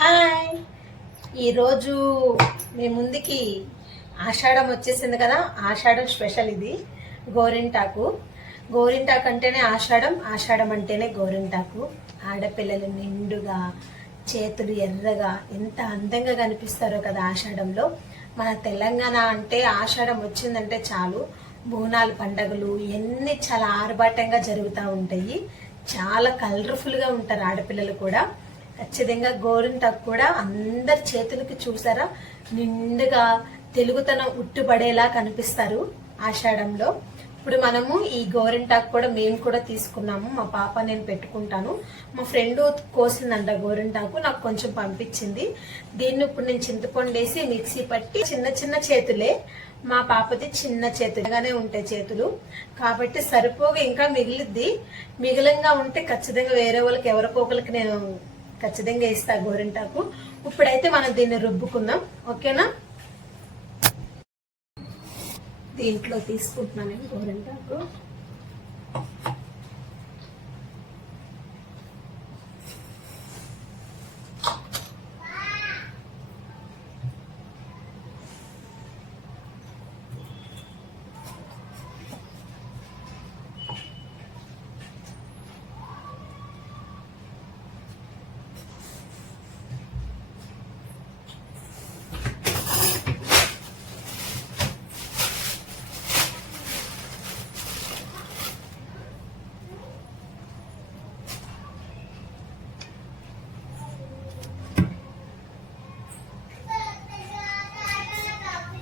Hi. ఈరోజు మీ ముందుకి ఆషాఢం వచ్చేసింది కదా. ఆషాఢం స్పెషల్ ఇది గోరింటాకు. గోరింటాకు అంటేనే ఆషాఢం, ఆషాఢం అంటేనే గోరింటాకు. ఆడపిల్లలు నిండుగా చేతులు ఎర్రగా ఎంత అందంగా కనిపిస్తారో కదా ఆషాఢంలో. మన తెలంగాణ అంటే ఆషాఢం వచ్చిందంటే చాలు బోనాలు పండగలు ఎన్ని చాలా ఆర్భాటంగా జరుగుతూ ఉంటాయి. చాలా కలర్ఫుల్గా ఉంటారు ఆడపిల్లలు కూడా. ఖచ్చితంగా గోరింటాకు కూడా అందరి చేతులకి చూసారా నిండుగా తెలుగుతనం ఉట్టుపడేలా కనిపిస్తారు ఆషాఢంలో. ఇప్పుడు మనము ఈ గోరింటాకు కూడా మేము కూడా తీసుకున్నాము. మా పాప నేను పెట్టుకుంటాను. మా ఫ్రెండ్ కోసిందంట గోరింటాకు, నాకు కొంచెం పంపించింది. దీన్ని ఇప్పుడు నేను చింతపండు వేసి మిక్సీ పట్టి చిన్న చిన్న చేతులే, మా పాపది చిన్న చేతులుగానే ఉంటాయి చేతులు కాబట్టి సరిపోగా ఇంకా మిగిలిద్ది. మిగిలంగా ఉంటే ఖచ్చితంగా వేరే వాళ్ళకి ఎవరికో ఒకరికి నేను ఖచ్చితంగా ఇస్తా గోరింటాకు. ఇప్పుడైతే మనం దీన్ని రుబ్బుకుందాం, ఓకేనా. దీంట్లో తీసుకుంటున్నాను నేను గోరింటాకు.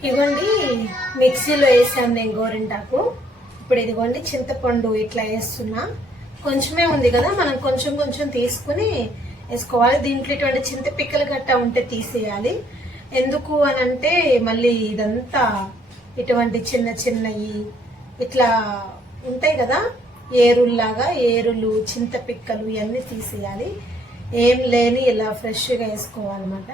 ఇదిగోండి మిక్సీలో వేసాను నేను గోరింటాకు. ఇప్పుడు ఇదిగోండి చింతపండు ఇట్లా వేస్తున్నా. కొంచెమే ఉంది కదా, మనం కొంచెం కొంచెం తీసుకుని వేసుకోవాలి. దీంట్లో ఇటువంటి చింత పిక్కలు గట్టా ఉంటే తీసేయాలి. ఎందుకు అని అంటే మళ్ళీ ఇదంతా ఇటువంటి చిన్న చిన్నవి ఇట్లా ఉంటాయి కదా ఏరుల్లాగా, ఏరులు చింత పిక్కలు ఇవన్నీ తీసేయాలి. ఏం లేని ఇలా ఫ్రెష్గా వేసుకోవాలన్నమాట.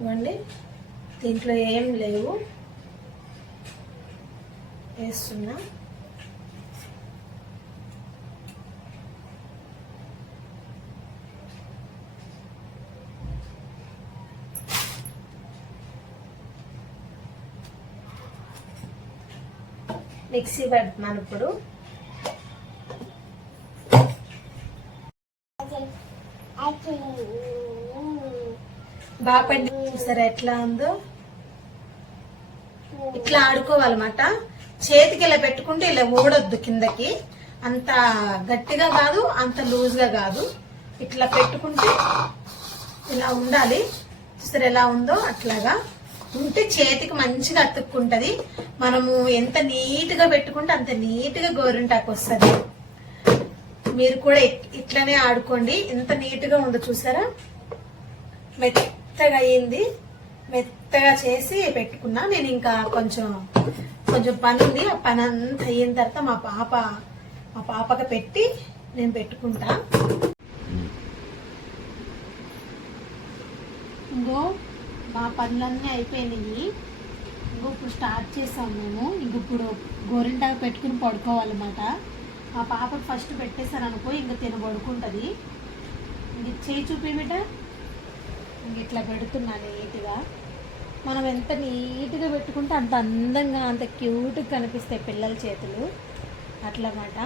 ఇవ్వండి దీంట్లో ఏం లేవు వేస్తున్నా. మిక్సీ పెడుతున్నాను ఇప్పుడు. బాగా పండి చూసారా ఎట్లా ఉందో. ఇట్లా ఆడుకోవాలన్నమాట. చేతికి ఇలా పెట్టుకుంటే ఇలా ఊడొద్దు కిందకి. అంత గట్టిగా కాదు, అంత లూజ్ గా కాదు. ఇట్లా పెట్టుకుంటే ఇలా ఉండాలి. చూసారా ఎలా ఉందో. అట్లాగా ఉంటే చేతికి మంచిగా అతుక్కుంటది. మనము ఎంత నీట్ గా పెట్టుకుంటే అంత నీట్ గా గోరింటాకు వస్తుంది. మీరు కూడా ఇట్లానే ఆడుకోండి. ఎంత నీట్ గా ఉందో చూసారా. మెత్తగా అయ్యింది. మెత్తగా చేసి పెట్టుకున్నా. నేను ఇంకా కొంచెం పని ఉంది. ఆ పని అంతా అయిన తర్వాత మా పాపకి పెట్టి నేను పెట్టుకుంటా. ఇంకో మా పనులన్నీ అయిపోయినాయి. ఇంకో ఇప్పుడు స్టార్ట్ చేసాము మేము. ఇంక ఇప్పుడు గోరింటాకు పెట్టుకుని పడుకోవాలన్నమాట. మా పాపకు ఫస్ట్ పెట్టేశాను అనుకో, ఇంక తిన పడుకుంటుంది. ఇంక చేయి చూపేమిట ఇట్లా పెడుతున్నా నీట్గా. మనం ఎంత నీట్గా పెట్టుకుంటే అంత అందంగా అంత క్యూట్గా కనిపిస్తాయి పిల్లల చేతులు అట్లమాట.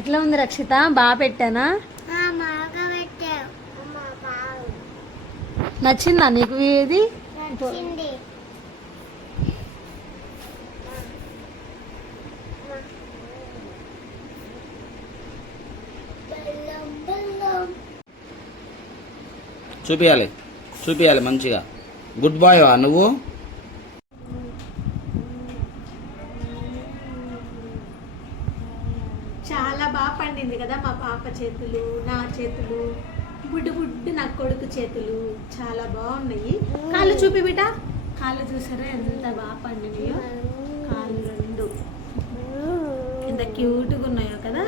ఎట్లా ఉంది రక్షిత? బాగా పెట్టానా? నచ్చిందా నీకు ఇది? చూపియాలి మంచిగా. గుడ్ బాయ్ వా నువ్వు. చాలా బాగా పండింది కదా మా పాప చేతులు, నా చేతులు, బుడ్డు నా కొడుకు చేతులు చాలా బాగున్నాయి. కాళ్ళు చూపి బిడ్డ. కాళ్ళు చూసారా ఎంత బాగా పండినాయో. కాళ్ళు రెండు ఎంత క్యూట్గా ఉన్నాయో కదా.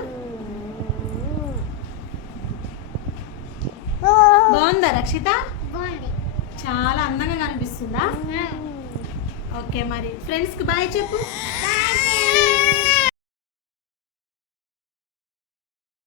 బాగుందా రక్షిత? బాగుంది. చాలా అందంగా కనిపిస్తుందా? ఓకే మరి ఫ్రెండ్స్కి బాయ్ చెప్పు. బాయ్.